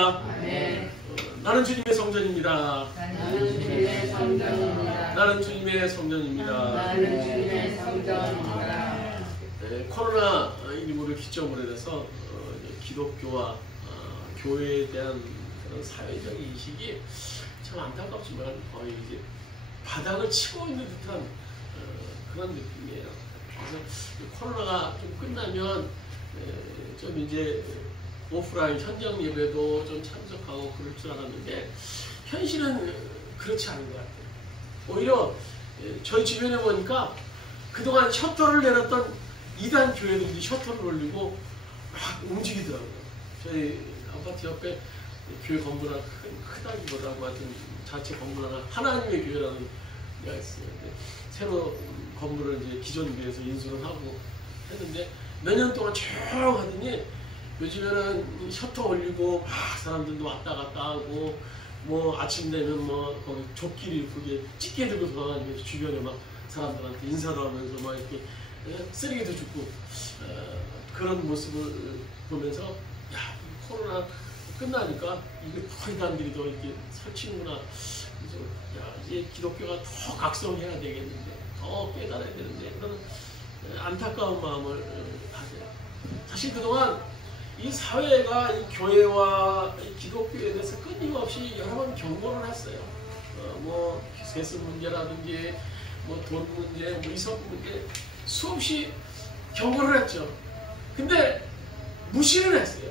할렐루야. 아멘. 나는 주님의 성전입니다. 나는 주님의 성전입니다. 나는 주님의 성전입니다. 나는 주님의 성전입니다. 코로나 19를 기점으로 해서 기독교와 교회에 대한 그런 사회적 인식이 참 안타깝지만 거의 이제 바닥을 치고 있는 듯한 그런 느낌이에요. 그래서 코로나가 좀 끝나면 좀 이제 오프라인 현장 예배도 좀 참석하고 그럴 줄 알았는데 현실은 그렇지 않은 것 같아요. 오히려 저희 주변에 보니까 그동안 셔터를 내렸던 이단 교회들이 셔터를 올리고 막 움직이더라고요. 저희 아파트 옆에 교회 건물 하나 크다기보다고 하여튼 자체 건물 하나님의 교회라는 데가 있어요. 근데 새로 건물을 이제 기존 교회에서 인수를 하고 했는데 몇 년 동안 쭉 하더니 요즘에는 셔터 올리고 막 사람들도 왔다 갔다 하고 뭐 아침 되면 뭐 거기 조끼를 그게 찌개 들고 돌아다니면서 주변에 막 사람들한테 인사도 하면서 막 이렇게 쓰레기도 줍고 그런 모습을 보면서 야 코로나 끝나니까 이게 더 이단들이 더 이렇게 설치는구나. 그래서 야 이제 기독교가 더 각성해야 되겠는데 더 깨달아야 되는데 그런 안타까운 마음을 가져요. 사실 그동안 이 사회가 이 교회와 이 기독교에 대해서 끊임없이 여러 번 경고를 했어요. 뭐 세습 문제라든지 뭐 돈 문제, 뭐 이성 문제 수없이 경고를 했죠. 근데 무시를 했어요.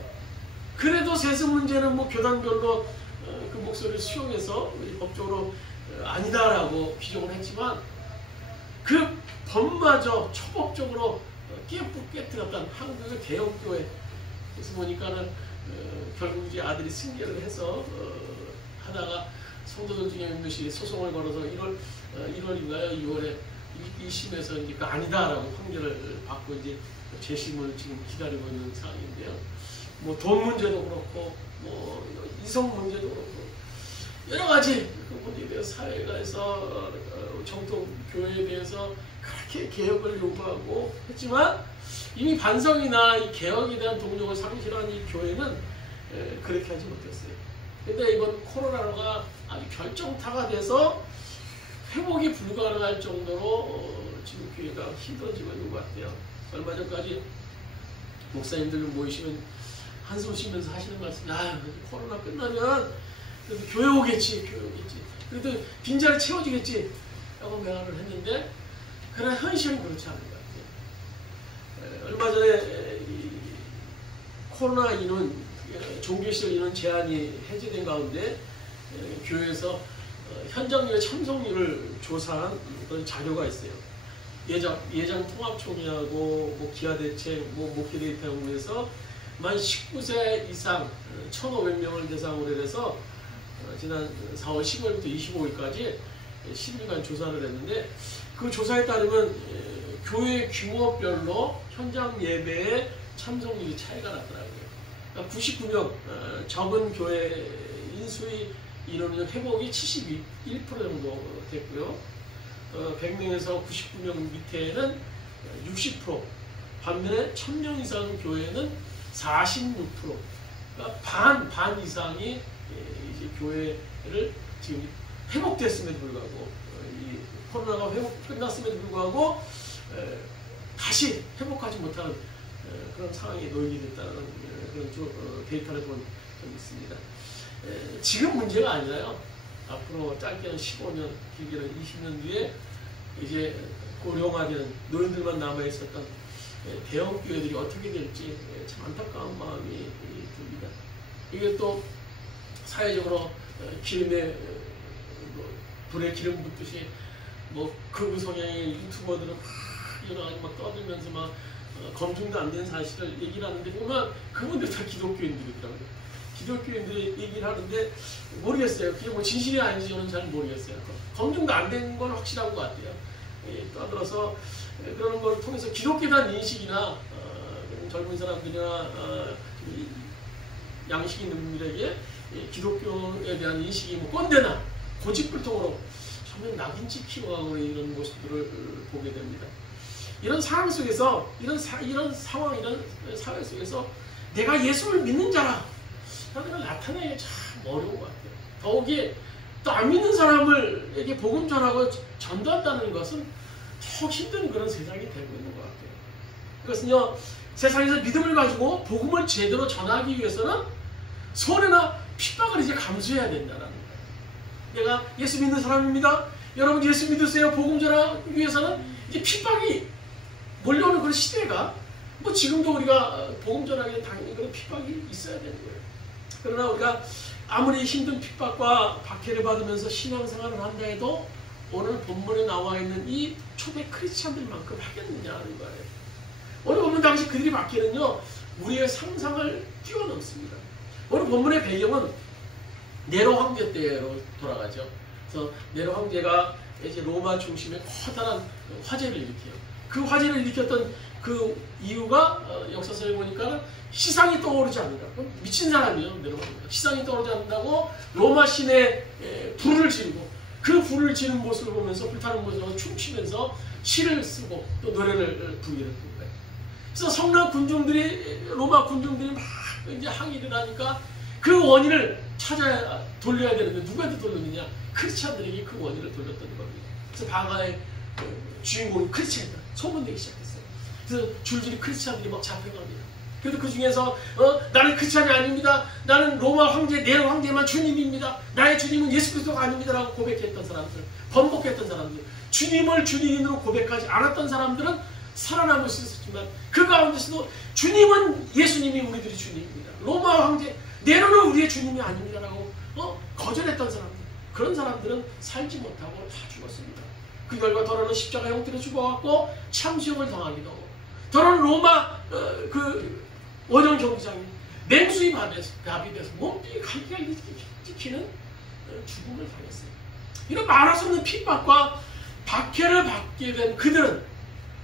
그래도 세습 문제는 뭐 교단별로 그 목소리를 수용해서 법적으로 아니다라고 규정을 했지만 그 법마저 초법적으로 깨뜨렸던 한국의 개혁교회. 그래서 보니까는 결국 이제 아들이 승계를 해서 하다가 성도들 중에 몇 명씩 소송을 걸어서 1월인가요? 2월에 2심에서 이제 아니다라고 판결을 받고 이제 재심을 지금 기다리고 있는 상황인데요. 뭐 돈 문제도 그렇고 뭐 이성 문제도 그렇고 여러 가지 문제에 대해서 사회가에서 정통 교회에 대해서 그렇게 개혁을 요구하고 했지만 이미 반성이나 이 개혁에 대한 동력을 상실한 이 교회는 그렇게 하지 못했어요. 근데 이번 코로나가 아주 결정타가 돼서 회복이 불가능할 정도로 지금 교회가 힘들어지고 있는 것 같아요. 얼마 전까지 목사님들 모이시면 한숨 쉬면서 하시는 말씀, 야 코로나 끝나면 그래도 교회 오겠지, 교회 오겠지. 그래도 빈자리 채워지겠지 라고 맹안을 했는데 그러나 현실은 그렇지 않은 것 같아요. 얼마 전에 이 코로나 인원, 종교시설 인원 제한이 해제된 가운데 교회에서 현장 예배 참석률을 조사한 그런 자료가 있어요. 예장 통합총회하고 뭐 기아대책, 뭐 목회 데이터 연구에서 만 19세 이상 1,500명을 대상으로 해서 지난 4월 15일부터 25일까지 10일간 조사를 했는데 그 조사에 따르면 교회 규모별로 현장 예배의 참석률이 차이가 났더라고요. 그러니까 99명 적은 교회 인수의 인원의 회복이 71% 정도 됐고요. 100명에서 99명 밑에는 60%, 반면에 1000명 이상 교회는 46%, 그러니까 반 이상이 이제 교회를 지금 회복됐음에도 불구하고 이 코로나가 끝났음에도 불구하고 다시 회복하지 못하는 그런 상황에 놓이게 됐다는 그런 데이터를 본 적이 있습니다. 지금 문제가 아니라요. 앞으로 짧게는 15년, 길게는 20년 뒤에 이제 고령화된 노인들만 남아있었던 대형 교회들이 어떻게 될지 참 안타까운 마음이 듭니다. 이게 또 사회적으로 기름에 불에 기름 붓듯이 뭐 극우 성향의 유튜버들은 막 일어나가지고 막 떠들면서 막 검증도 안 된 사실을 얘기를 하는데 보면 그분들 다 기독교인들이더라고요. 기독교인들이 얘기를 하는데 모르겠어요. 그게 뭐 진실이 아닌지 저는 잘 모르겠어요. 검증도 안 된 건 확실한 것 같아요. 떠들어서 그런 걸 통해서 기독교에 대한 인식이나 젊은 사람들이나 양식 있는 분들에게 기독교에 대한 인식이 뭐 꼰대나 고집불통으로 전면 낙인찍 키워가고 이런 모습들을 보게 됩니다. 이런 상황 속에서 이런 상황, 이런 사회 속에서 내가 예수를 믿는 자라 하나님을 나타내기 참 어려운 것 같아요. 더욱이 또 안 믿는 사람에게 복음 전하고 전도한다는 것은 더욱 힘든 그런 세상이 되고 있는 것 같아요. 그것은요, 세상에서 믿음을 가지고 복음을 제대로 전하기 위해서는 손해나 핍박을 이제 감수해야 된다는 거예요. 내가 예수 믿는 사람입니다. 여러분 예수 믿으세요. 복음 전하기 위해서는 이제 핍박이 몰려오는 그런 시대가 뭐 지금도 우리가 복음 전하기에 당연히 그런 핍박이 있어야 되는 거예요. 그러나 우리가 아무리 힘든 핍박과 박해를 받으면서 신앙생활을 한다 해도 오늘 본문에 나와 있는 이 초대 크리스찬들만큼 하겠느냐는 거예요. 오늘 본문 당시 그들이 박해는요, 우리의 상상을 뛰어넘습니다. 오늘 본문의 배경은 네로 황제 때로 돌아가죠. 그래서 네로 황제가 이제 로마 중심에 커다란 화재를 일으켜요. 그 화재를 일으켰던 그 이유가 역사서에 보니까 시상이 떠오르지 않는다. 미친 사람이죠. 네로 황제가. 시상이 떠오르지 않는다고 로마 시내에 불을 지르고 그 불을 지르는 모습을 보면서 불타는 모습을 춤추면서 시를 쓰고 또 노래를 부르게 된 거예요. 그래서 성난 군중들이 로마 군중들이 막 이제 항의를 하니까 그 원인을 찾아 돌려야 되는데 누구한테 돌렸느냐? 크리스찬들에게 그 원인을 돌렸던 겁니다. 그래서 방화의 주인공이 크리스찬이다. 소문내기 시작했어요. 그래서 줄줄이 크리스찬들이 막 잡혀갑니다. 그래도 그 중에서 나는 크리스찬이 아닙니다. 나는 로마 황제, 네로 황제만 주님입니다. 나의 주님은 예수 그리스도가 아닙니다. 라고 고백했던 사람들, 번복했던 사람들, 주님을 주님으로 고백하지 않았던 사람들은 살아남을 수 있었지만 그 가운데서도 주님은 예수님이 우리들이 주님입니다. 로마 황제, 네로는 우리의 주님이 아닙니다. 라고 거절했던 사람들, 그런 사람들은 살지 못하고 다 죽었습니다. 그 결과 더러는 십자가 형태로 죽어갖고 참수형을 당하기도 하고, 더러는 로마 그 원형 경기장에 맹수의 밥이 돼서 몸뚱이 갈기갈기 찍히는 죽음을 당했어요. 이런 말할 수 없는 핍박과 박해를 받게 된 그들은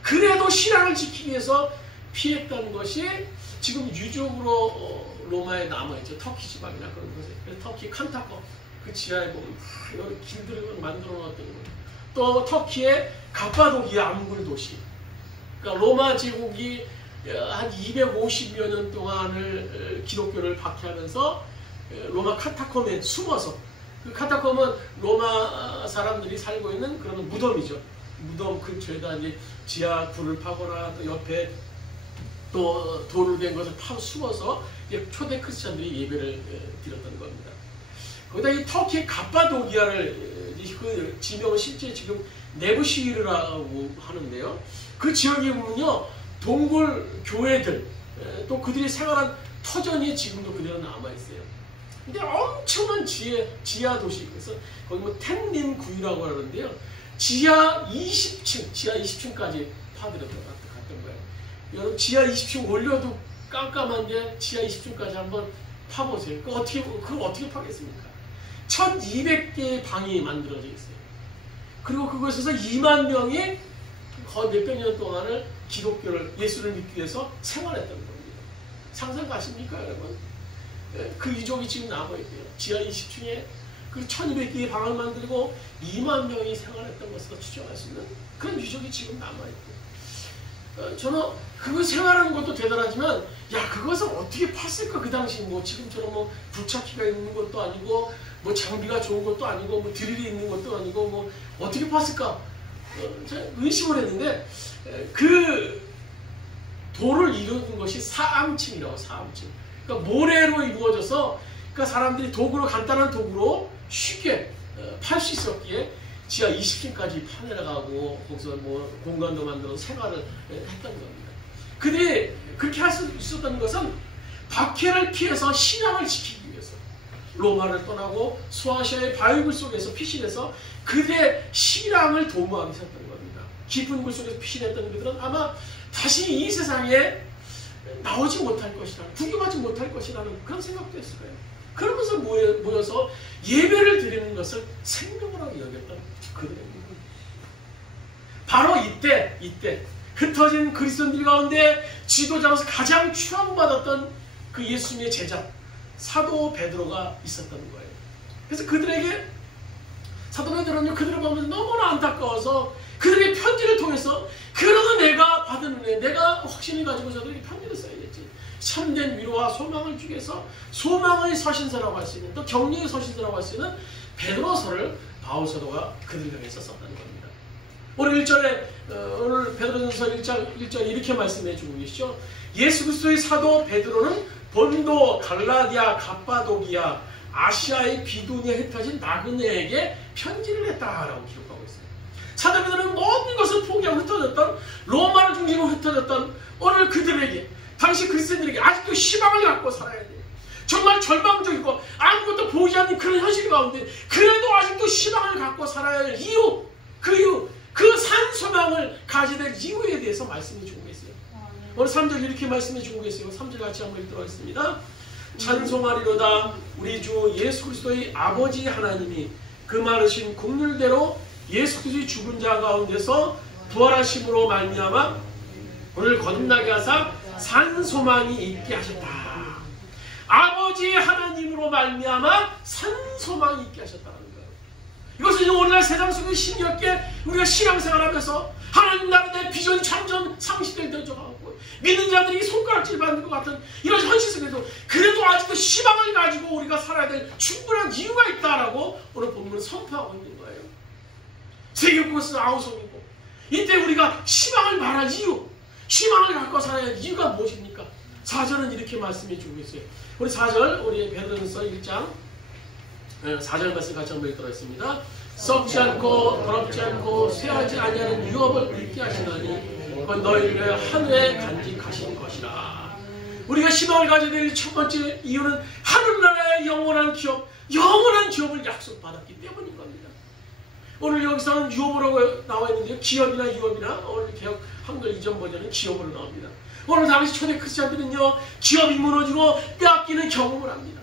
그래도 신앙을 지키기 위해서 피했던 것이 지금 유적으로 로마에 남아있죠. 터키 지방이나 그런 곳에. 그래서 터키 칸타코 그 지하에 보면 여러 길들을 만들어 놓았던 거예요. 또 터키의 갑바도기아 암굴 도시. 그러니까 로마 제국이 한 250여 년 동안을 기독교를 박해하면서 로마 카타콤에 숨어서, 그 카타콤은 로마 사람들이 살고 있는 그런 무덤이죠. 무덤 근처에다 이제 지하 굴을 파거나 또 옆에 또 돌을 된 것을 파고 숨어서 초대 크리스찬들이 예배를 드렸던 겁니다. 거기다 이 터키의 갑바도기아를 그 지명은 실제 지금 네부시르라고 하는데요. 그 지역에 보면요, 동굴 교회들, 또 그들이 생활한 터전이 지금도 그대로 남아있어요. 근데 엄청난 지하 도시, 그래서 거기 뭐 텐린 구유라고 하는데요. 지하 20층까지 파들었던 거예요. 여러분, 지하 20층 올려도 깜깜한데 지하 20층까지 한번 파보세요. 그걸 어떻게 파겠습니까? 1200개의 방이 만들어져 있어요. 그리고 그곳에서 2만 명이 거의 몇백 년 동안을 기독교를, 예수를 믿기 위해서 생활했던 겁니다. 상상 가십니까, 여러분? 그 유적이 지금 남아있대요. 지하 20층에 그 1200개의 방을 만들고 2만 명이 생활했던 것으로 추정할 수 있는 그런 유적이 지금 남아있대요. 저는 그거 생활하는 것도 대단하지만, 야, 그것을 어떻게 팠을까? 그 당시 뭐 지금처럼 뭐 부착기가 있는 것도 아니고, 뭐 장비가 좋은 것도 아니고, 뭐 드릴이 있는 것도 아니고, 뭐 어떻게 팠을까? 제가 의심을 했는데, 그 돌을 이루는 것이 사암층이라고, 사암층. 그러니까 모래로 이루어져서, 그러니까 사람들이 도구로, 간단한 도구로 쉽게 팔 수 있었기에 지하 20층까지 파내려가고 거기서 뭐 공간도 만들어서 생활을 했던 겁니다. 그들이 그렇게 할 수 있었던 것은 박해를 피해서 신앙을 지키기 위해서 로마를 떠나고 소아시아의 바위굴 속에서 피신해서 그들의 신앙을 도모하기 시작했던 겁니다. 깊은 굴 속에서 피신했던 그들은 아마 다시 이 세상에 나오지 못할 것이라는, 구경하지 못할 것이라는 그런 생각도 했을 거예요. 그러면서 모여서 예배를 드리는 것을 생명으로 여겼던 그들의 믿음. 바로 이때 흩어진 그리스도인들 가운데 지도자로서 가장 추앙받았던 그 예수님의 제자 사도 베드로가 있었던 거예요. 그래서 그들에게 사도 베드로는 그들을 보면 너무나 안타까워서 그들에게 편지를 통해서, 그러나 내가 받은 은혜, 내가 확신을 가지고 저들에게 편지를 써야겠지. 참된 위로와 소망을 주기 위해서 소망의 서신서라고 할 수 있는, 또 격려의 서신서라고 할 수 있는 베드로서를 바울 사도가 그들을 위해서 썼다는 겁니다. 오늘 1절에 오늘 베드로전서 1절 이렇게 말씀해 주고 계시죠. 예수 그리스도의 사도 베드로는 본도, 갈라디아, 갑바도기아, 아시아의 비두니에 흩어진 나그네에게 편지를 했다라고 기록하고 있어요. 사도 베드로는 모든 것을 포기하고 흩어졌던, 로마를 중심으로 흩어졌던 오늘 그들에게, 당시 그리스도인들에게 아직도 희망을 갖고 살아야 돼요. 정말 절망적이고 아무것도 보이지 않는 그런 현실 가운데 그래도 아직도 희망을 갖고 살아야 할 이유, 그 산 소망을 가져야 될 이유에 대해서 말씀해 주고 계세요. 오늘 3절 이렇게 말씀해 주고 계세요. 3절 같이 한번 읽도록 하겠습니다. 찬송하리로다 우리 주 예수 그리스도의 아버지 하나님이 그 많으신 긍휼대로 예수 그리스도의 죽은 자 가운데서 부활하심으로 말미암아 오늘 거듭나게 하사 산 소망이 있게 하셨다. 아버지 하나님으로 말미암아 산 소망이 있게 하셨다는 거예요. 이것은 오늘날 세상 속에 힘겹게 우리가 신앙생활하면서 하나님 나라의 비전 참전 상식들 들어가고 믿는 자들이 손가락질 받는 것 같은 이런 현실 속에서 그래도 아직도 희망을 가지고 우리가 살아야 될 충분한 이유가 있다라고 오늘 본문은 선포하고 있는 거예요. 세계국에서 아우성이고 이때 우리가 희망을 말할 이유, 희망을 갖고 살아야 할 이유가 무엇입니까? 4절은 이렇게 말씀해 주고 있어요. 우리 4절, 우리 베드로전서 1장 4절 말씀 같이 한번 읽도록 하겠습니다. 썩지 않고 더럽지 않고 쇠하지 아니하는 유업을 잃게 하시나니 그건 너희를 하늘에 간직하신 것이라. 우리가 희망을 가져야 될 첫 번째 이유는 하늘나라의 영원한 기업을 약속받았기 때문인 겁니다. 오늘 여기서는 유업이라고 나와 있는데요. 기업이나 유업이나 오늘 개혁 한글 이전 버전은 기업으로 나옵니다. 오늘 당시 초대 크리스찬들은요, 기업이 무너지고 빼앗기는 경험을 합니다.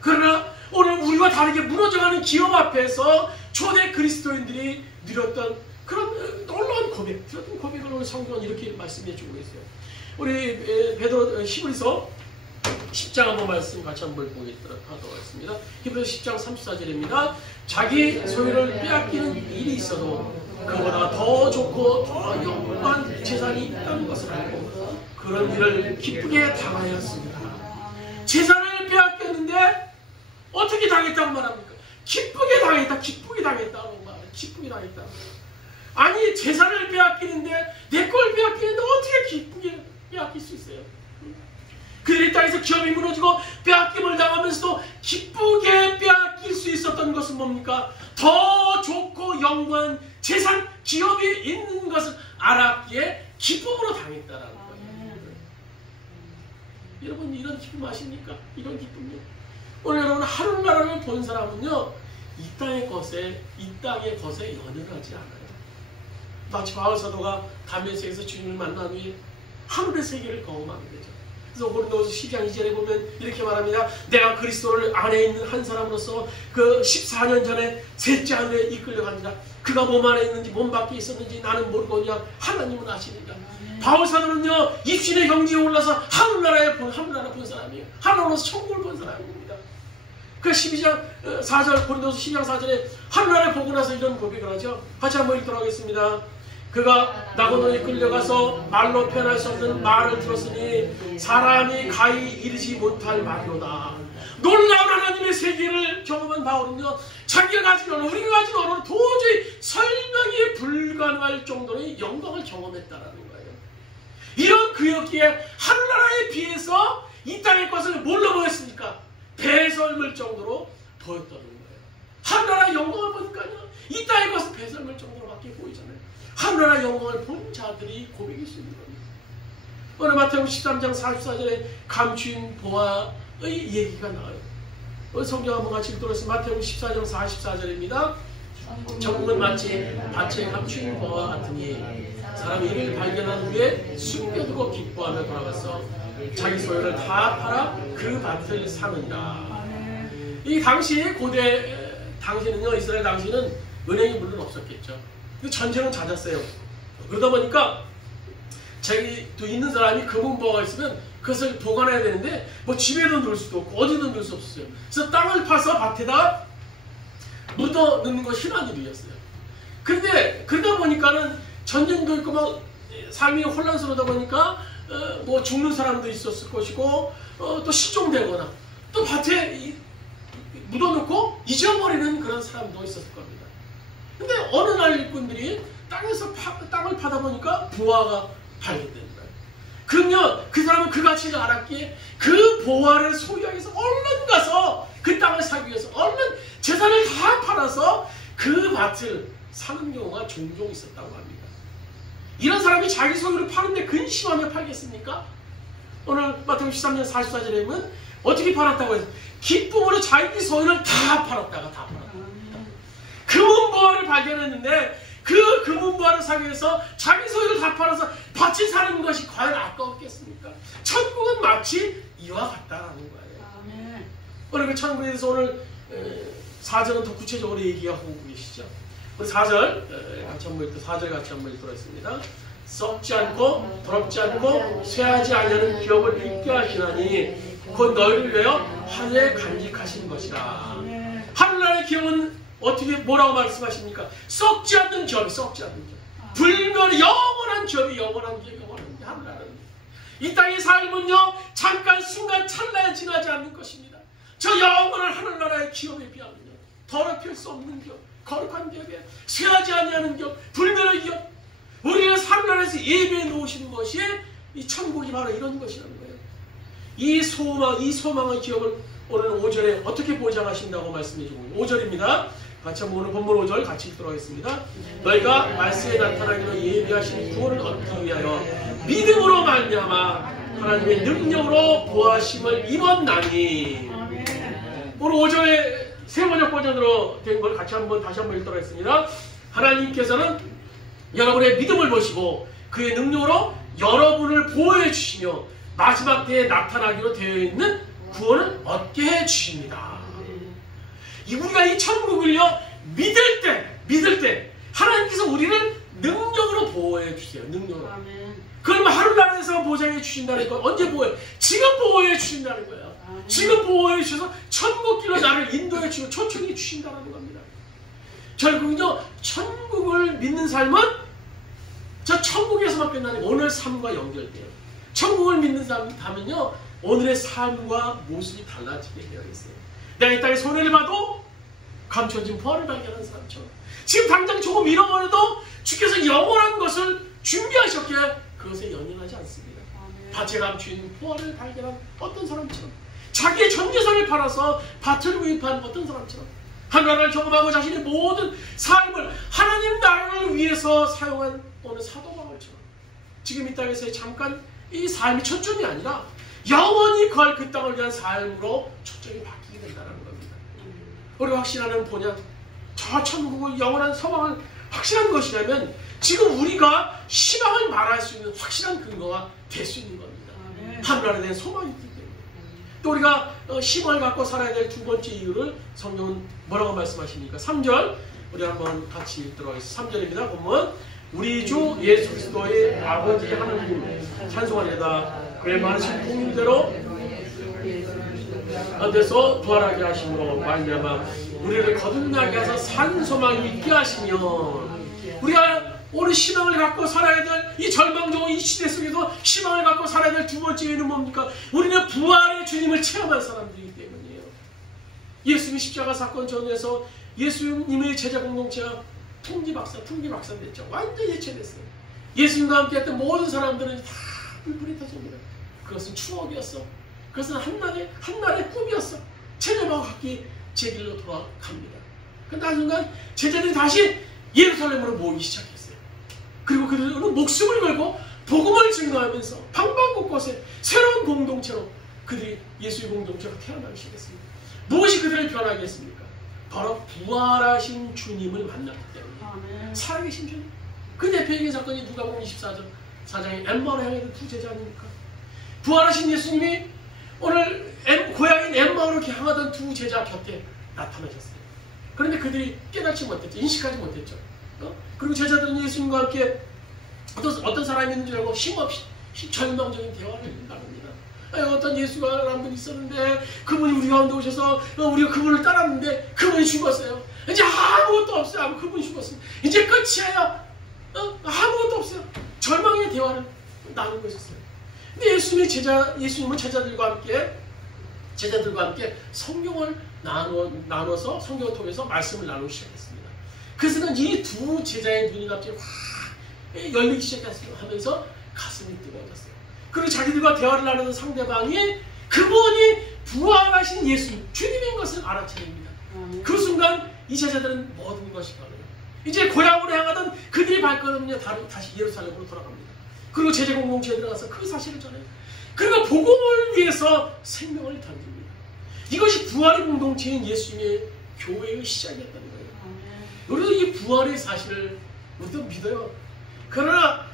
그러나 오늘 우리와 다르게 무너져가는 기업 앞에서 초대 그리스도인들이 누렸던 그런 놀라운 들었던 고백을 오늘 성경은 이렇게 말씀해 주고 계세요. 우리 베드로 히브리서 10장 한번 말씀 같이 한번 보도록 하겠습니다. 히브리서 10장 34절입니다. 자기 소유를 빼앗기는 일이 있어도 그보다 더 좋고 더 영원한 재산이 있다는 것을 알고 그런 일을 기쁘게 당하였습니다. 재산을 빼앗겼는데 어떻게 당했다고 말합니까? 기쁘게 당했다. 기쁘게 당했다고 말해요. 기쁘게 당했다. 아니 재산을 빼앗기는데 내 걸 빼앗기는데 어떻게 기쁘게 빼앗길 수 있어요? 그들이 땅에서 기업이 무너지고 빼앗김을 당하면서도 기쁘게 빼앗길 수 있었던 것은 뭡니까? 더 좋고 영원한 재산, 기업이 있는 것을 알았기에 기쁨으로 당했다라는 거예요. 여러분 이런 기쁨 아십니까? 이런 기쁨요. 오늘 여러분 하늘나라를 본 사람은요, 이 땅의 것에 연연하지 않아요. 마치 바울 사도가 다메섹에서 주님을 만난 후에 하늘의 세계를 경험하게 되죠. 그래서 고린도후서 12장 2절에 보면 이렇게 말합니다. 내가 그리스도를 안에 있는 한 사람으로서 그 14년 전에 셋째 하늘에 이끌려갑니다. 그가 몸 안에 있는지 몸 밖에 있었는지 나는 모르거니와 하나님은 아시니까. 바울 사도는요, 입신의 경지에 올라서 하늘나라 본 사람이에요. 하늘로서 천국을 본 사람입니다. 그 12장 4절 고린도서 12장 4절에 하늘나라를 보고 나서 이런 고백을 하죠. 같이 한번 읽도록 하겠습니다. 그가 나고노에 끌려가서 말로 표현할 수 없는 말을 들었으니 사람이 가히 이르지 못할 말이로다. 놀라운 하나님의 세계를 경험한 바울은요, 자기가 가진 언어, 우리가 가진 언어는 도저히 설명이 불가능할 정도의 영광을 경험했다라는 거예요. 이런 그였기에 하늘나라에 비해서 이 땅의 것을 뭘로 보였습니까? 배설물 정도로 보였다는 거예요. 하늘나라의 영광을 보니까요, 이 땅의 것은 배설물 정도로밖에 보이잖아요. 하늘나라 영광을 본 자들이 고백일 수 있는 겁니다. 오늘 마태복음 13장 44절에 감추인 보화의 얘기가 나와요. 오늘 성경 한번 같이 읽도록 하겠습니다. 마태복음 14장 44절입니다. 전국은 마치 밭에 감추인 보화와 같으니 사람이 이를 발견한 후에 숨겨두고 기뻐하며 돌아가서 자기 소유를 다 팔아 그 밭을 사느니라. 이 당시 고대 당시는요, 이스라엘 당시는 은행이 물론 없었겠죠. 전쟁은 잦았어요. 그러다 보니까 자기도 있는 사람이 금은보화가 있으면 그것을 보관해야 되는데 뭐 집에도 넣을 수도 없고 어디도 넣을 수 없었어요. 그래서 땅을 파서 밭에다 묻어 넣는 것이 흔한 일이었어요. 그런데 그러다 보니까는 전쟁도 있고 막 삶이 혼란스러우다 보니까 뭐 죽는 사람도 있었을 것이고 또 시종되거나 또 밭에 묻어놓고 잊어버리는 그런 사람도 있었을 겁니다. 근데 어느 날 일꾼들이 땅에서 땅을 파다 보니까 보화가 발견된다. 그러면 그 사람은 그 가치를 알았기에 그 보화를 소유하기 위해서 얼른 가서 그 땅을 사기 위해서 얼른 재산을 다 팔아서 그 밭을 사는 경우가 종종 있었다고 합니다. 이런 사람이 자기 소유를 파는데 근심하며 팔겠습니까? 오늘 마태복음 13장 44절에 보면 어떻게 팔았다고 해서 기쁨으로 자기 소유를 다 팔았다가 다 팔았다. 금은보화를 발견했는데 그 금은보화를 사기 위해서 자기 소유를 다 팔아서 밭을 사는 것이 과연 아까웠겠습니까? 천국은 마치 이와 같다라는 거예요. 오늘 그 천국에 대해서 오늘 4절은 더 구체적으로 얘기하고 계시죠. 우리 4절 같이 한번 읽고 4절 같이 한번 읽도록 하겠습니다. 썩지 않고 더럽지 않고 쇠하지 아니하는 기업을 있게 하시나니 곧 너희를 위하여 하늘에 간직하신 것이라. 하늘나라의 기업은 어떻게 뭐라고 말씀하십니까? 썩지 않는 기업이 썩지 않는 기업. 불멸 영원한 기업이 영원한 기업, 영원한 기업. 하늘나라는 이 땅의 삶은요 잠깐 순간 찰나에 지나지 않는 것입니다. 저 영원한 하늘나라의 기업에 비하면요 더럽힐 수 없는 기업, 거룩한 기업이에요. 쇠하지 아니하는 기업, 불멸의 기업. 우리를 하늘나라에서 예배해 놓으시는 것이 이 천국이 바로 이런 것이라는 거예요. 이 소망의 기업을 오늘 5절에 어떻게 보장하신다고 말씀해 주고 있는 5절입니다. 같이 한번 오늘 본문 5절 같이 읽도록 하겠습니다. 너희가 말세에 나타나기로 예비하신 구원을 얻기 위하여 믿음으로 말미암아 하나님의 능력으로 보하심을 입었나니. 오늘 5절에 새 번역 버전으로 된 걸 같이 다시 한번 읽도록 하겠습니다. 하나님께서는 여러분의 믿음을 보시고 그의 능력으로 여러분을 보호해 주시며 마지막 때에 나타나기로 되어 있는 구원을 얻게 해 주십니다. 우리가 이 천국을요 믿을 때 하나님께서 우리를 능력으로 보호해 주세요. 능력으로. 그러면 하늘나라에서 보장해 주신다는 건 언제 보호해? 지금 보호해 주신다는 거예요. 지금 보호해 주셔서 천국길로 나를 인도해 주시고 초청해 주신다는 겁니다. 결국은요 천국을 믿는 삶은 저 천국에서만 끝나는 오늘 삶과 연결돼요. 천국을 믿는 삶하면요 오늘의 삶과 모습이 달라지게 되어 있어요. 내가 이 땅에 손해를 봐도 감춰진 부활을 발견한 사람처럼 지금 당장 조금 잃어버려도 주께서 영원한 것을 준비하셨기에 그것에 연연하지 않습니다. 밭에 감추인 부활을 발견한 어떤 사람처럼 자기의 전 재산을 팔아서 밭을 구입한 어떤 사람처럼 하나님을 경험하고 자신의 모든 삶을 하나님 나라를 위해서 사용한 어느 사도 바울처럼 지금 이 땅에서의 잠깐 이 삶이 초점이 아니라 영원히 거할 그 땅을 위한 삶으로 초점이 바뀌게 된다는 겁니다. 우리 확신하는 본향, 저 천국을 영원한 소망을 확신한 것이라면 지금 우리가 희망을 말할 수 있는 확실한 근거가 될 수 있는 겁니다. 하늘나라에 대한 소망이 있기 때문에. 또 우리가 희망을 갖고 살아야 될 두 번째 이유를 성경은 뭐라고 말씀하십니까? 3절 우리 한번 같이 읽도록 하겠습니다. 3절입니다. 보면 우리 주 예수 그리스도의 아버지 하나님 찬송하리이다. 그의 많으신 공의대로 안에서 부활하게 하심으로 말미암아 우리를 거듭나게 하사 산 소망이 있게 하시며 우리가 오늘 희망을 갖고 살아야 될 이 절망적인 이 시대 속에서 희망을 갖고 살아야 될 두 번째 이유는 뭡니까? 우리는 부활의 주님을 체험한 사람들이기 때문이에요. 예수님이 십자가 사건 전에서 예수님의 제자 공동체가 풍기박산 됐죠. 완전히 해체됐어요. 예수님과 함께 했던 모든 사람들은 다 불불이 터집니다. 그것은 추억이었어. 그것은 한날의 꿈이었어. 체념하고 각기 제 길로 돌아갑니다. 그러나 순간 제자들이 다시 예루살렘으로 모이기 시작했어요. 그리고 그들은 목숨을 걸고 복음을 증거하면서 방방곳곳에 새로운 공동체로 그들이 예수의 공동체가 태어나기 시작했습니다. 무엇이 그들을 변하게 했습니까? 바로 부활하신 주님을 만났기 때문에. 살아계신 주님. 그 대표적인 사건이 누가복음 24장에 엠마오로 향했던 두 제자 아닙니까? 부활하신 예수님이 오늘 고향인 엠마오로 향하던 두 제자 곁에 나타나셨어요. 그런데 그들이 깨닫지 못했죠. 인식하지 못했죠. 그리고 제자들은 예수님과 함께 어떤 사람이 있는 줄 알고 힘없이 절망적인 대화를 나눕니다. 어떤 예수가 한 분 있었는데 그분이 우리 가운데 오셔서 우리가 그분을 따랐는데 그분이 죽었어요. 이제 아무것도 없어요. 그분이 죽었어요. 이제 끝이에요. 아무것도 없어요. 절망의 대화를 나누고 있었어요. 근데 예수님은 제자들과 함께 성경을 나눠서 성경을 통해서 말씀을 나누기 시작했습니다. 그래서는 이 두 제자의 눈이 갑자기 확 열리기 시작하면서 가슴이 뜨거워졌어요. 그리고 자기들과 대화를 나누는 상대방이 그분이 부활하신 예수님, 주님인 것을 알아차립니다. 그 순간 이 제자들은 모든 것이 변해요. 이제 고향으로 향하던 그들의 발걸음은요 다시 예루살렘으로 돌아갑니다. 그리고 제자 공동체에 들어가서 그 사실을 전해요. 그리고 복음을 위해서 생명을 던집니다. 이것이 부활의 공동체인 예수님의 교회의 시작이었다는 거예요. 우리도 이 부활의 사실을 우리도 믿어요. 그러나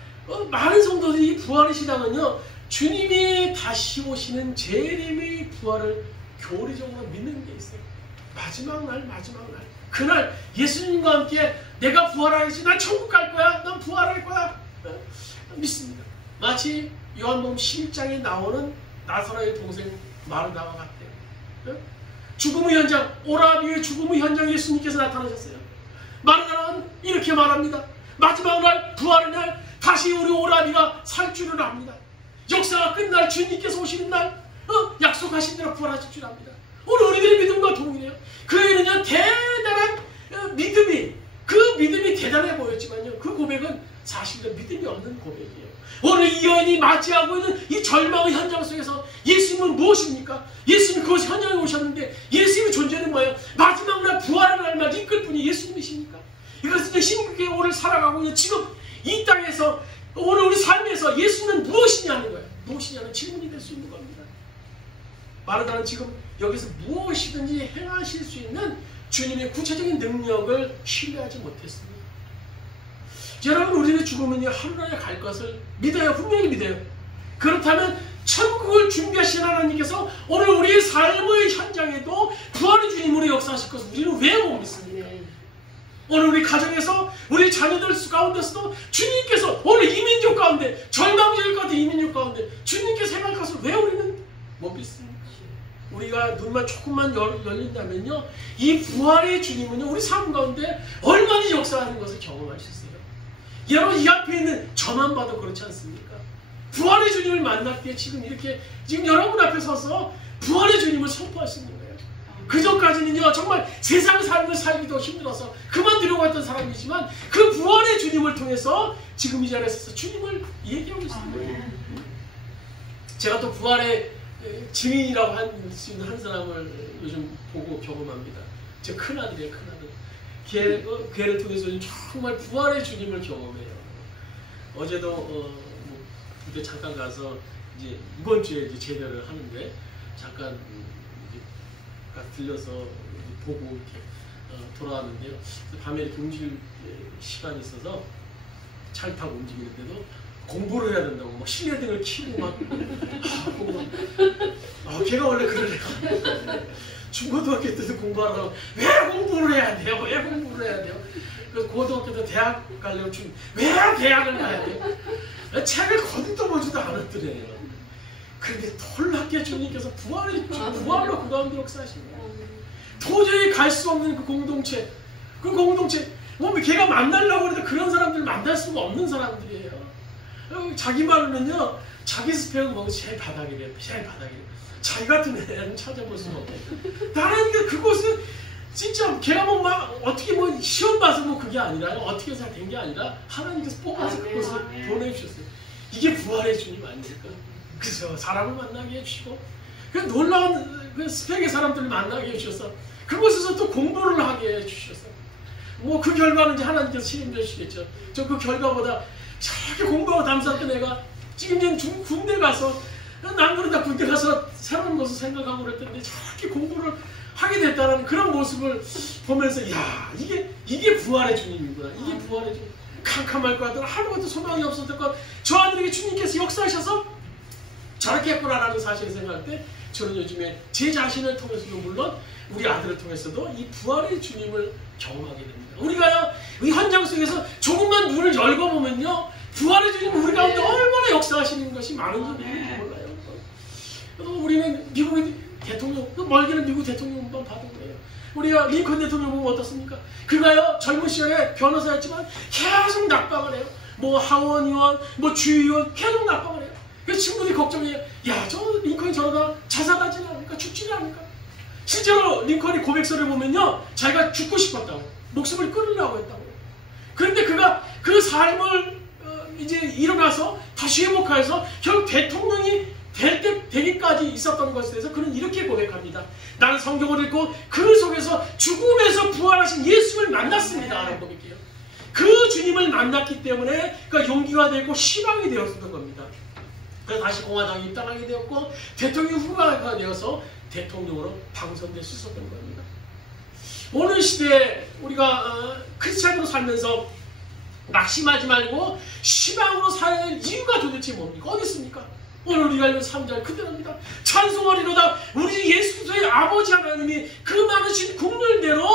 많은 성도들이 이 부활의 시작은요 주님이 다시 오시는 재림의 부활을 교리적으로 믿는 게 있어요. 마지막 날 그날 예수님과 함께 내가 부활하겠지, 난 천국 갈 거야, 난 부활할 거야 믿습니다. 마치 요한복음 11장에 나오는 나사로의 동생 마르다와 같대요. 죽음의 현장, 오라비의 죽음의 현장에 예수님께서 나타나셨어요. 마르다는 이렇게 말합니다. 마지막 날, 부활의 날 다시 우리 오라비가 살 줄을 압니다. 역사가 끝날 주님께서 오시는 날 약속하신 대로 부활하실 줄 압니다. 오늘 우리들의 믿음과 동일해요. 그 애는요 대단한 믿음이, 그 믿음이 대단해 보였지만요 그 고백은 사실은 믿음이 없는 고백이에요. 오늘 이 여인이 맞이하고 있는 이 절망의 현장 속에서 예수님은 무엇입니까? 예수님이 그것이 현장에 오셨는데 예수님의 존재는 뭐예요? 마지막 날 부활의 날만 이끌 분이 예수님이십니까? 이것은 신국에 오늘 살아가고 있는 지금 이 땅에서 오늘 우리 삶에서 예수는 무엇이냐는 거예요. 무엇이냐는 질문이 될 수 있는 겁니다. 마르다는 지금 여기서 무엇이든지 행하실 수 있는 주님의 구체적인 능력을 신뢰하지 못했습니다. 여러분, 우리의 죽음은요 하루나에 갈 것을 믿어요. 분명히 믿어요. 그렇다면 천국을 준비하신 하나님께서 오늘 우리의 삶의 현장에도 부활의 주님으로 역사하실 것을 우리는 왜 못 믿습니까? 오늘 우리 가정에서 우리 자녀들 가운데서도 주님께서 오늘 이민족 가운데, 절망적일 것 같은 이민족 가운데 주님께서 행할 것을 왜 우리는 못 믿습니까? 우리가 눈만 조금만 열린다면요 이 부활의 주님은요 우리 삶 가운데 얼마나 역사하는 것을 경험할 수 있어요. 여러분, 이 앞에 있는 저만 봐도 그렇지 않습니까? 부활의 주님을 만날 때 지금 여러분 앞에 서서 부활의 주님을 선포할 수 있는 거예요. 그 전까지는요 정말 세상 삶을 살기도 힘들어서 그만두려고 했던 사람이지만 그 부활의 주님을 통해서 지금 이 자리에 서서 주님을 얘기하고 있습니다. 제가 또 부활의 증인이라고 할 수 있는 한 사람을 요즘 보고 경험합니다. 제 큰아들이에요. 큰아들. 걔를 통해서 정말 부활의 주님을 경험해요. 어제도 그때 잠깐 가서 이제 이번 주에 이제 제대를 하는데 잠깐 들려서 보고 이렇게 돌아왔는데요. 밤에 이렇게 움직일 시간이 있어서 차를 타고 움직이는데도 공부를 해야 된다고 막 실내등을 켜고 막 걔가 원래 그러래요. 중고등학교 때도 공부하라고 왜 공부를 해야 돼요? 왜 공부를 해야 돼요? 그래서 고등학교 때 대학 가려면 왜 대학을 가야 돼요? 책을 거듭도 보지도 않았더래요. 그런데 놀랍게 주님께서 부활로 그 가운데 역사하신 거예요. 도저히 갈 수 없는 그 공동체 걔가 만나려고 해도 그런 사람들 만날 수가 없는 사람들이에요. 자기 말로는요 자기 스펙은 뭐 제일 바닥이래요. 자기 같은 애는 찾아볼 수가 없고 나는 그곳은 진짜 걔가 막 어떻게 시험 봐서 그게 아니라 어떻게 해서 된 게 아니라 하나님께서 뽑아서 그곳을 보내주셨어요. 이게 부활의 주님 아닙니까? 그래서 사람을 만나게 해주시고 그 놀라운 그 스펙의 사람들을 만나게 해주셔서 그곳에서 또 공부를 하게 해주셨어요. 그 결과는 이제 하나님께서 책임져 주시겠죠. 저 그 결과보다 저렇게 공부하고 담쌌던 애가 지금 군대 가서 난 그러다 군대 가서 새로운 것을 생각하고 그랬던데 저렇게 공부를 하게 됐다는 그런 모습을 보면서 야 이게 부활의 주님이구나. 이게 부활의 주님. 캄캄할 것 같던 아무것도 소망이 없었던 것 저 아들에게 주님께서 역사하셔서 저렇게 했구나라는 사실을 생각할 때 저는 요즘에 제 자신을 통해서도 물론 우리 아들을 통해서도 이 부활의 주님을 경험하게 됩니다. 우리가요 이 현장 속에서 조금만 눈을 열고 보면요 부활의 주님 우리 가운데 얼마나 역사하시는 것이 많은지 몰라요. 우리는 미국의 대통령, 멀게는 미국 대통령만 봐도 그래요. 우리가 링컨 대통령 보면 어떻습니까? 그가요 젊은 시절에 변호사였지만 계속 낙방을 해요. 하원 의원, 주의원 계속 낙방을 해요. 그래서 친구들이 걱정해요. 야, 저 링컨이 저러다 자살하지는 않을까? 죽지는 않을까? 실제로 링컨이 고백서를 보면요, 자기가 죽고 싶었다고, 목숨을 끊으려고 했다고. 그런데 그가 그 삶을 이제 일어나서 다시 회복해서 결국 대통령이 되기까지 있었던 것에 대해서 그는 이렇게 고백합니다. 나는 성경을 읽고 그 속에서 죽음에서 부활하신 예수를 만났습니다. 라고 고백해요. 그 주님을 만났기 때문에 그가 용기가 되고 희망이 되었던 겁니다. 그래서 다시 공화당에 입당하게 되었고 대통령 후보가 되어서 대통령으로 당선될 수 있었던 겁니다. 오늘 시대에 우리가 크리스찬으로 살면서 낙심하지 말고 희망으로 살아야 할 이유가 도대체 뭡니까? 어디 있습니까? 오늘 우리가 읽은 3절 그대로입니다. 찬송하리로다 우리 예수 그리스도의 아버지 하나님이 그 많으신 국률대로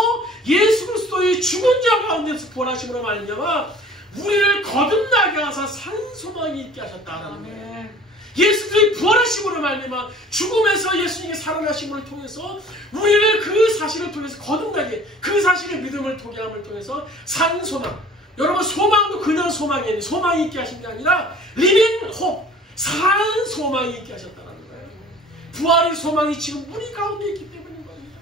예수 그리스도의 죽은 자 가운데서 부활하심으로 말미암아 우리를 거듭나게 하사 산 소망이 있게 하셨다라는 거예요. 예수들이 부활하심으로 말미암아 죽음에서 예수님이 살아나심을 통해서 우리를 그 사실을 통해서 거듭나게, 그 사실의 믿음을 통함을 통해서 산 소망. 여러분, 소망도 그냥 소망이 아니에요. 소망이 있게 하신 게 아니라 리빙 홉, 산 소망이 있게 하셨다는 거예요. 부활의 소망이 지금 우리 가운데 있기 때문인 겁니다.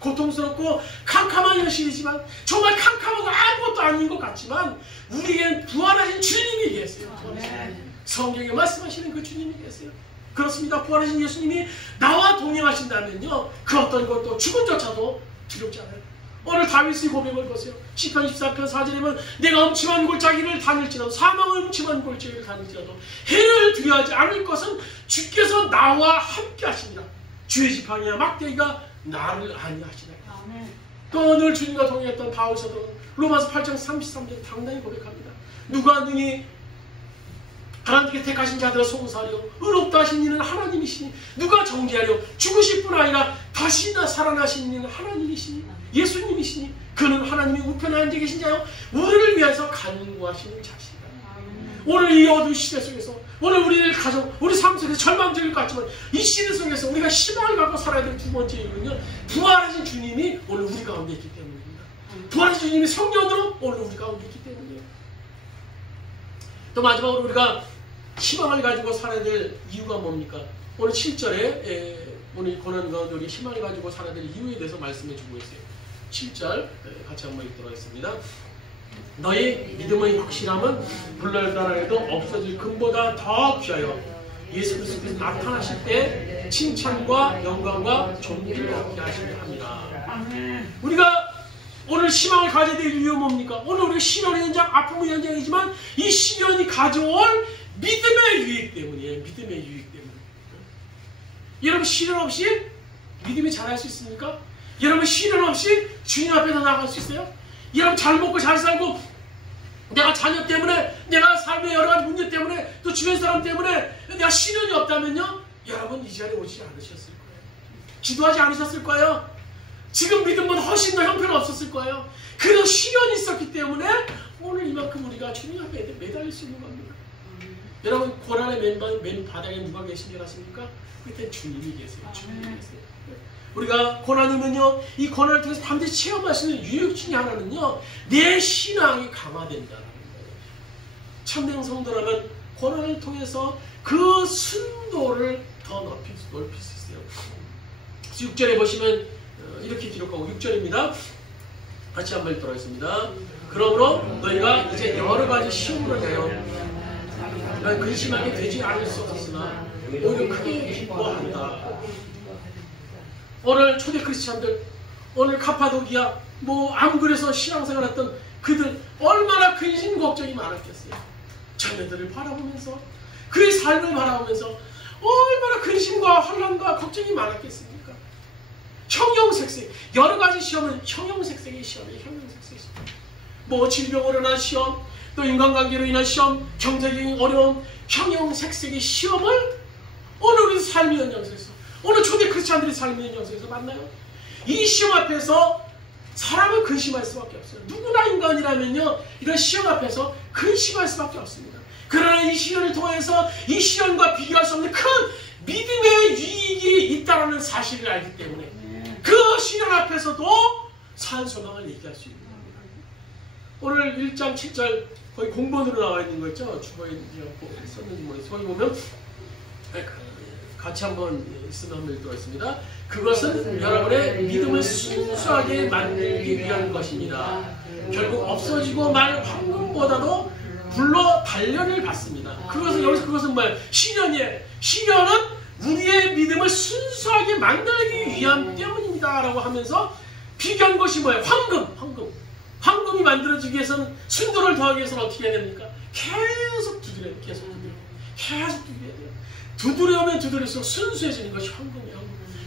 고통스럽고 캄캄한 현실이지만, 정말 캄캄하고 아무것도 아닌 것 같지만 우리에겐 부활하신 주님이 계세요. 성경에 말씀하시는 그 주님이 계세요. 그렇습니다. 부활하신 예수님이 나와 동행하신다면요, 그 어떤 것도 죽음조차도 두렵지 않아요. 오늘 다윗의 고백을 보세요. 시편 14편 4절에 보면 내가 엄침한 골짜기를 다닐지라도, 사망의 엄침한 골짜기를 다닐지라도 해를 두려워하지 않을 것은 주께서 나와 함께 하십니다. 주의 지팡이와 막대기가 나를 안위하시네. 또 오늘 주님과 동행했던 바울 사도는 로마서 8장 33절 당당히 고백합니다. 누가 능히 하나님께 택하신 자들을 송사하려 의롭다 하신 이는 하나님이시니, 누가 정죄하려 죽으실 뿐 아니라 다시나 살아나신 이는 하나님이시니, 예수님이시니, 그는 하나님이 우편에 앉아 계신 자요 우리를 위해서 간구하시는 자시다. 오늘 이 어두운 시대 속에서, 오늘 우리의 가정, 우리 삶 속에서 절망적일 것 같지만 이 시대 속에서 우리가 희망을 갖고 살아야 될 두 번째 이유는요, 부활하신 주님이 오늘 우리 가운데 있기 때문입니다. 부활하신 주님이 성령으로 오늘 우리 가운데 있기 때문이에요. 또 마지막으로 우리가 희망을 가지고 살아야 될 이유가 뭡니까? 오늘 7절에 오늘 고난 가운데 우리 희망을 가지고 살아야 될 이유에 대해서 말씀해 주고 있어요. 7절 같이 한번 읽도록 하겠습니다. 너희 믿음의 확실함은 불멸단에도 없어질 금보다 더 귀하여 예수 그리스도께서 나타나실 때 칭찬과 영광과 존귀를 얻게 하시려 합니다. 우리가 오늘 희망을 가져야 될 이유는 뭡니까? 오늘 우리가 시련의 현장, 아픔의 현장이지만 이 시련이 가져올 믿음의 유익 때문이에요. 믿음의 유익 때문에. 여러분, 시련 없이 믿음이 자랄 수 있습니까? 여러분, 시련 없이 주님 앞에서 나갈 수 있어요? 여러분, 잘 먹고 잘 살고 내가 자녀 때문에, 내가 삶의 여러 가지 문제 때문에, 또 주변 사람 때문에 내가 시련이 없다면요, 여러분 이 자리에 오지 않으셨을 거예요. 기도하지 않으셨을 거예요. 지금 믿음보다 훨씬 더 형편은 없었을 거예요. 그래도 시련이 있었기 때문에 오늘 이만큼 우리가 주님 앞에 매달릴 수 있는 겁니다. 여러분, 고난의 맨 바닥에 누가 계신 줄 아십니까? 그때 주님이 계세요. 주님이 계세요. 우리가 고난이면요, 이 고난을 통해서 반드시 체험할 수 있는 유익 중에 하나는요, 내 신앙이 강화된다는 거예요. 참된 성도라면 고난을 통해서 그 순도를 더 높일 수 있어요. 6절에 보시면 이렇게 기록하고, 6절입니다. 같이 한번 읽도록 하겠습니다. 그러므로 너희가 이제 여러 가지 시험으로 내어 근심하게 되지 않을 수 없으나 오히려 크게 기뻐한다. 오늘 초대 크리스찬들, 오늘 카파도기아, 암굴에서 신앙생활 했던 그들 얼마나 근심 걱정이 많았겠어요. 자녀들을 바라보면서, 그의 삶을 바라보면서 얼마나 근심과 혼란과 걱정이 많았겠습니까? 형형색색, 여러 가지 시험은 형형색색의 시험이에요. 형형색색의 시험. 질병으로 인한 시험, 또 인간관계로 인한 시험, 경제적인 어려움, 형형색색의 시험을 오늘 우리 삶의 현장에서, 오늘 초대 크리스찬들의 삶의 현장에서 만나요. 이 시험 앞에서 사람은 근심할 수밖에 없어요. 누구나 인간이라면요, 이런 시험 앞에서 근심할 수밖에 없습니다. 그러나 이 시련을 통해서 이 시련과 비교할 수 없는 큰 믿음의 유익이 있다는 사실을 알기 때문에 그 시련 앞에서도 산 소망을 얘기할 수 있는 겁니다. 오늘 1장 7절 거의 공본으로 나와 있는 거 있죠? 주보에 썼는지 모르겠어요. 거기 보면 같이 한번 쓰는 한번 읽도록 하겠습니다. 그것은 여러분의 믿음을 순수하게 만들기 위한 것입니다. 결국 없어지고 말 황금보다도 불러 단련을 받습니다. 그것은 뭐예요? 시련이에요. 시련은 우리의 믿음을 순수하게 만들기 위함 때문입니다. 라고 하면서 비교한 것이 뭐예요? 황금이 만들어지기 위해서는 순도를 더하기 위해서는 어떻게 해야 됩니까? 계속 두드려야 돼요. 계속 두드려야 돼요. 두드려면 두드릴수록 순수해지는 것이 황금이에요.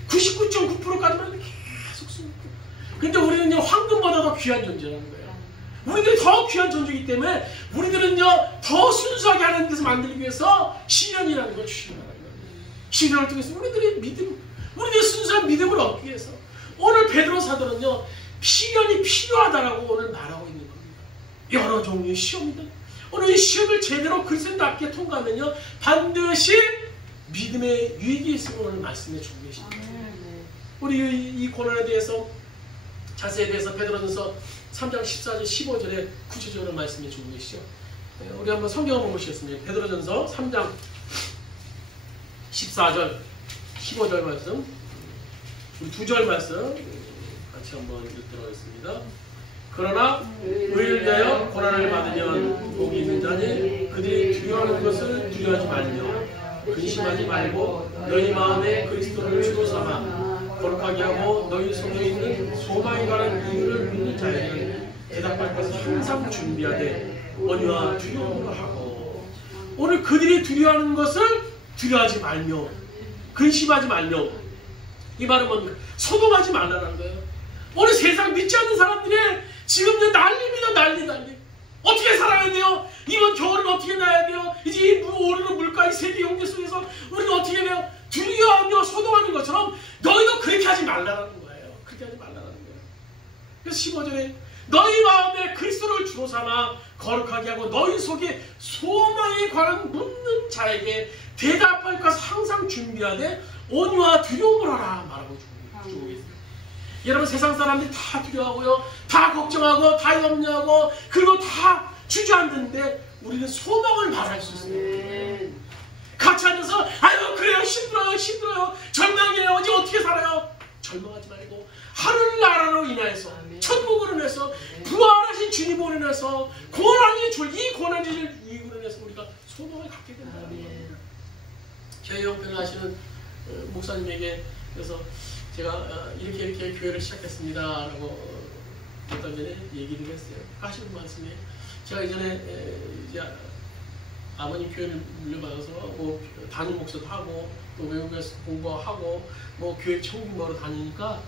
99.9%까지만 계속 순수. 근데 우리는요, 황금보다 더 귀한 존재라는 거예요. 우리들이 더 귀한 존재이기 때문에 우리들은요, 더 순수하게 하는 데서 만들기 위해서 시련이라는 걸 주시는 거예요. 시련을 통해서 우리들의 순수한 믿음을 얻기 위해서 오늘 베드로 사도는요, 시련이 필요하다라고 오늘 말하고 있는 겁니다. 여러 종류의 시험이다. 오늘 이 시험을 제대로 글쓴답게 통과하면요, 반드시 믿음의 유익이 있음을 오늘 말씀해 주고 계십니다. 우리 이 고난에 대해서 자세에 대해서 베드로전서 3장 14절 15절에 구체적으로 말씀해 주고 계시죠. 우리 한번 성경 한번 보시겠습니다. 베드로전서 3장 14절 15절 말씀, 우리 2절 말씀 같이 한번 읽도록 하겠습니다. 그러나 의를 위하여 고난을 받으면 복이 있는 자니 그들이 두려워하는 것을 두려워하지 말며 근심하지 말고 너희 마음에 그리스도를 주로 삼아 거룩하게 하고 너희 속에 있는 소망에 관한 이유를 묻는 자에게는 대답할 것을 항상 준비하되 원유와 두려움으로 하고. 오늘 그들이 두려워하는 것을 두려워하지 말며 근심하지 말며, 이 말은 뭡니까? 소동하지 말라는 거예요. 오늘 세상 믿지 않는 사람들이 지금 난리입니다. 난리. 어떻게 살아야 돼요? 이번 겨울은 어떻게 나야 돼요? 이제 이 오르는 물가의 세계 용계 속에서 우리는 어떻게 해요? 두려워하며 소동하는 것처럼 너희도 그렇게 하지 말라는 거예요. 그렇게 하지 말라는 거예요. 그래서 15절에 너희 마음에 그리스도를 주로 삼아 거룩하게 하고 너희 속에 소망에 관한 묻는 자에게 대답할 것을 항상 준비하되 온유와 두려움을 하라 말하고 주고 계세요. 여러분, 세상 사람들이 다 두려워하고요, 다 걱정하고, 다 염려하고, 그리고 다 주저앉는데 우리는 소망을 말할 수 있어요. 같이 앉아서 아유 그래요, 힘들어요, 절망해요, 이제 어떻게 살아요? 절망하지 말고 하늘나라로 인하여서, 천국으로 인해서, 부활하신 주님으로 인해서, 고난이 줄 이 고난의 이유로 인해서 우리가 소망을 갖게 된다는 겁니다. 저희 형편을 하시는 목사님에게 그래서 제가 이렇게 교회를 시작했습니다 라고 몇 달 전에 얘기를 했어요. 하시는 말씀에 제가 이전에 이제 아버님 교회를 물려받아서 뭐 담임 목사도 하고 또 외국에서 공부하고 뭐 교회 청중부하러 다니니까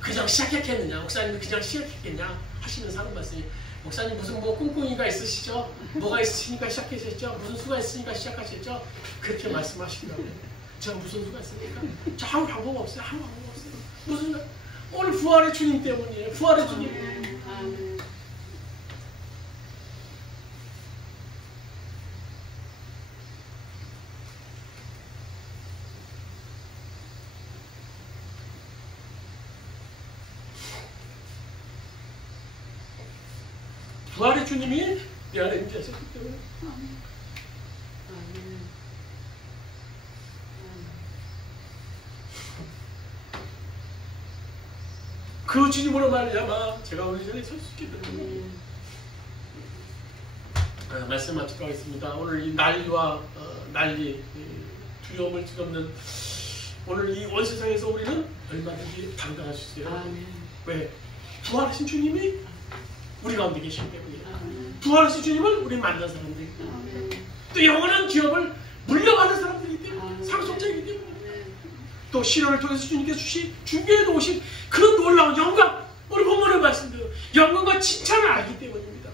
그냥 시작했겠느냐, 목사님이 그냥 시작했겠냐 하시는 사람 말씀이, 목사님 무슨 뭐 꿍꿍이가 있으시죠? 뭐가 있으시니까 시작하셨죠? 무슨 수가 있으니까 시작하셨죠? 그렇게 말씀하시더라고요. 제가 무슨 수가 있습니까? 저 아무 방법 없어요. 아무 방법 없어요. 무슨 오늘 부활의 주님 때문이에요. 부활의 주님. 부활의 주님이 내 안에 임재하셨기 때문에. 그 주님으로 말미암아 제가 오늘 이 자리에 설 수 있게 됩니다. 말씀 마치도록 하겠습니다. 오늘 이 난리와 난리, 두려움을 뒤덮는 오늘 이 온 세상에서 우리는 얼마든지 당당할 수 있어요. 왜? 부활하신 주님이 우리 가운데 계시기 때문이에요. 부활하신 주님을 우리 만난 사람들이기 때문에, 또 영원한 기업을 물려받은 사람들이기 때문에, 상속자이기 때문에, 또 시련을 통해서 주님께서 준비해 놓으신 그런 놀라운 영광, 오늘 본문의 말씀대로 영광과 칭찬을 알기 때문입니다.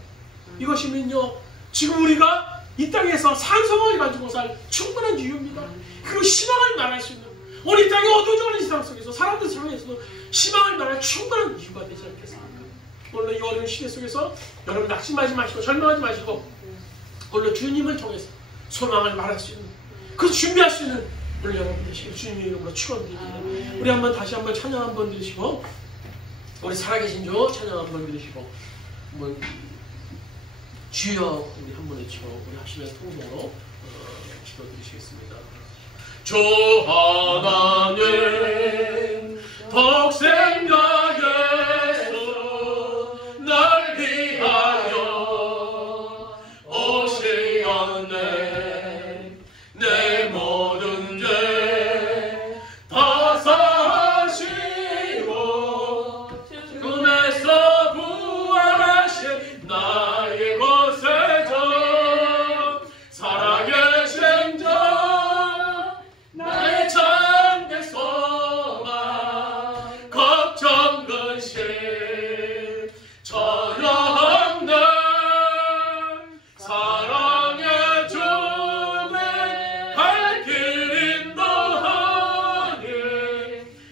이것이면요, 지금 우리가 이 땅에서 산성을 가지고 살 충분한 이유입니다. 그리고 희망을 말할 수 있는, 오늘 이 땅에 어두워지는 세상 속에서 사람들 상황에서도 희망을 말할 충분한 이유가 되지 않겠습니까? 오늘 이 어려운 시대 속에서 여러분 낙심하지 마시고 절망하지 마시고 오늘 주님을 통해서 소망을 말할 수 있는, 그 준비할 수 있는 오늘 여러분 되시길 주님의 이름으로 축원드립니다. 우리 한번 다시 한번 찬양 한번 드리시고, 우리 살아계신 주 찬양 한번 드리시고, 한번 주여 우리 한번 외치고 우리 합심해서 통성으로 기도 드리시겠습니다. 주 하나님 독생자께서 날 위하여 오시었네. 내 모든 죄 다 사하시고 꿈에서 부활하신 나의 구세주 살아계신 자 나의 참된 소망 걱정 근심 전혀 없는 사랑의 주님 갈 길 인도하니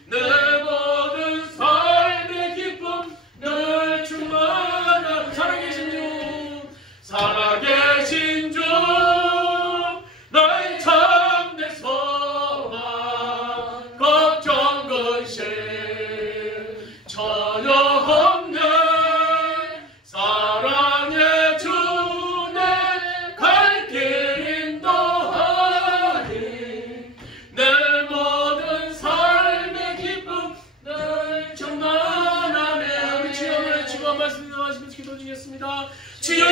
내 모든 삶의 기쁨 늘 충만한 살아계신 주 나의 참된 소망 걱정 근심 전혀 없는 사랑의 주님 갈 길 인도하니 내 모든 삶의 기쁨 늘 충만하네. 우리 주여 주여 말씀 나가시면서 기도 드리겠습니다. 주여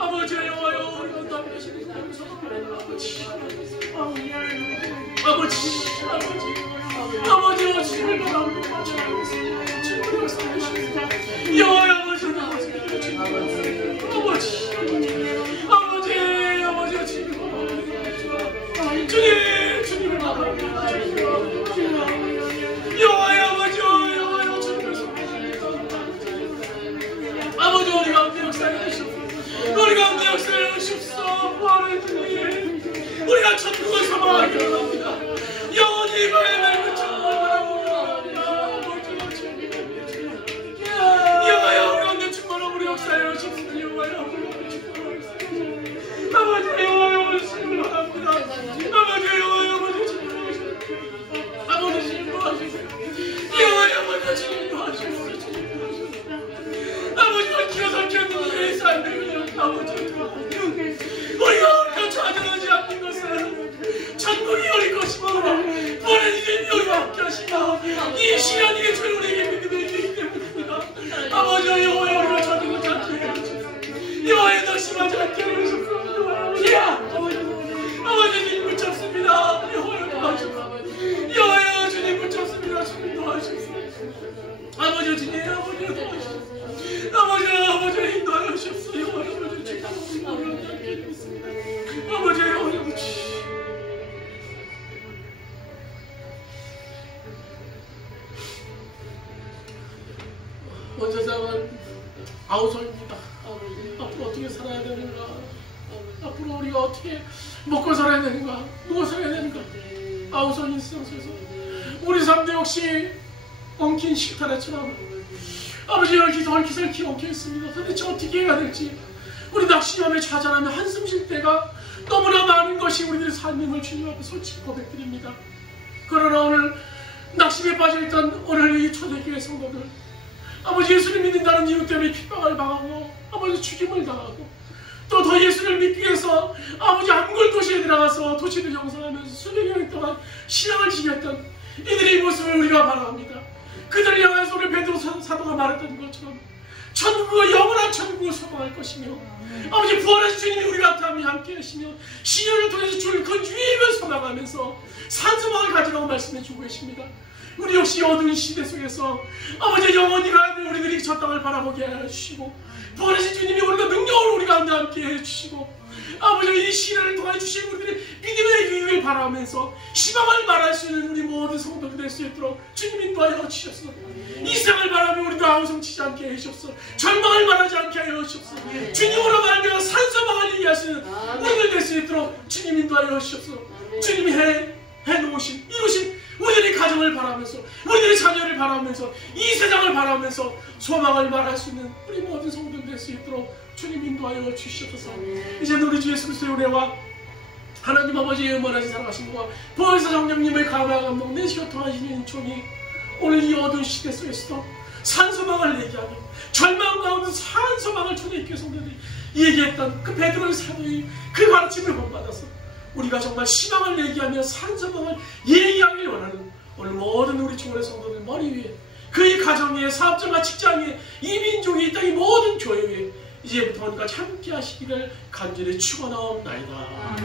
아버지 여호와여 우리가 남겨주시는 감사도 변하는 아버지 아버지여 주님을 바라보고 주님을 주님을 살려주십니다. 여호와여 아버지여 아버지여 주님을 바라보고 주님을 바라보고 여호와여 아버지여 주님을 아버지 우리 가운데 역사해 주시옵소서. 우리 가운데 역사해 주시옵소서. 부활의 주님 우리가 천국을 소망하기 원합니다. 영원히 이거에 맑은 천국을 바라보기 원합니다. 여호와여 우리 가운데 충만한 우리 역사해 주시옵소서. 여호와여 아버지 여호와여 주님을 바랍니다. 아버지 여호와여 아버지 주님을 도와주세요. 여호와여 아버지 주님을 도와주세요. 아버지가 기어서 견디는 내 삶을 아버지 우리가 좌절하지 않는 것은 천국이 우리 것이고 보내주신 우리가 함께 하시고 이 시간이 주를 우리에게 믿음이 때문입니다. 아버지 여호와여 우리가 좌절하지 않게 해주시옵소서. 여호와여 낙심하지 않게 해주시옵소서. 아버지 주님 붙잡습니다. 여호와여 도와주옵소서. 여호와여 주님 붙잡습니다. 주님 도와주옵소서. 아버지 주님 아버지 도와주옵소서. 아버지 인도하여 주옵소서. 여호와여 아버지 주님 아버지 여호와여 원세상은 아우성입니다. 앞으로 어떻게 살아야 되는가? 앞으로 우리가 어떻게 먹고 살아야 되는가? 누워 살아야 되는가? 아우성인 세상 속에서 우리 삶도 역시 엉킨 식탁처럼 아버지 얽히설키 엉켜있습니다. 도대체 어떻게 해야 될지 우리 낙심하며 좌절하며 한숨 쉴 때가 너무나 많은 것이 우리들의 삶임을 주님 앞에 솔직히 고백드립니다. 그러나 오늘 낙심에 빠져있던 오늘 이 초대교회 성도들 아버지 예수를 믿는다는 이유 때문에 핍박을 당하고 아버지 죽임을 당하고 또 더 예수를 믿기 위해서 아버지 암골 도시에 들어가서 도시를 형성하면서 수백 년 동안 신앙을 지켰던 이들의 모습을 우리가 바라봅니다. 그들을 향해서 우리 베드로 사도가 말했던 것처럼 천국과 영원한 천국을 소망할 것이며 아버지 부활하신 주님이 우리와 함께 하시며 시련을 통해서 주를 건주임을 소망하면서 산소망을 가지라고 말씀해 주고 계십니다. 우리 역시 어두운 시대 속에서 아버지 영원히 가야 될 우리들이 저 땅을 바라보게 해주시고 부활하신 주님이 우리가 능력으로 우리 가운데 함께 해주시고 아버지 이 시련을 통해 주신 우리들의 믿음의 유익을 바라면서 희망을 말할 수 있는 우리 모든 성도들 될 수 있도록 주님 인도하여 주셨소. 이 세상을 바라며 우리도 아우성치지 않게 해주셨소. 절망을 말하지 않게 하여 주셨소. 주님으로 말하며 산소망을 얘기하시는 우리들 될 수 있도록 주님 인도하여 주셨소. 주님이 해놓으신 이루신 우리들의 가정을 바라면서 우리들의 자녀를 바라면서 이 세상을 바라면서 소망을 말할 수 있는 우리 모든 성도들 될 수 있도록 주님 인도하여 주시옵소서. 이제 우리 주 예수 그리스도의 은혜와 하나님 아버지의 음원하신 사랑하심과 보혜사 성령님의 감화 감동 내시고 통하시는 종이 오늘 이 어두운 시대 속에서도 산소망을 얘기하며 절망 가운데 산소망을 초대교회 성도들이 얘기했던 그 베드로의 사도의 그 가르침을 본받아서 우리가 정말 희망을 얘기하며 산소망을 얘기하길 원하는 오늘 모든 우리 주원의 성도들 머리 위에 그의 가정에 사업장과 직장에 이 민족에 있다 이 모든 교회에 이제부터 함께 하시기를 간절히 축원하옵나이다.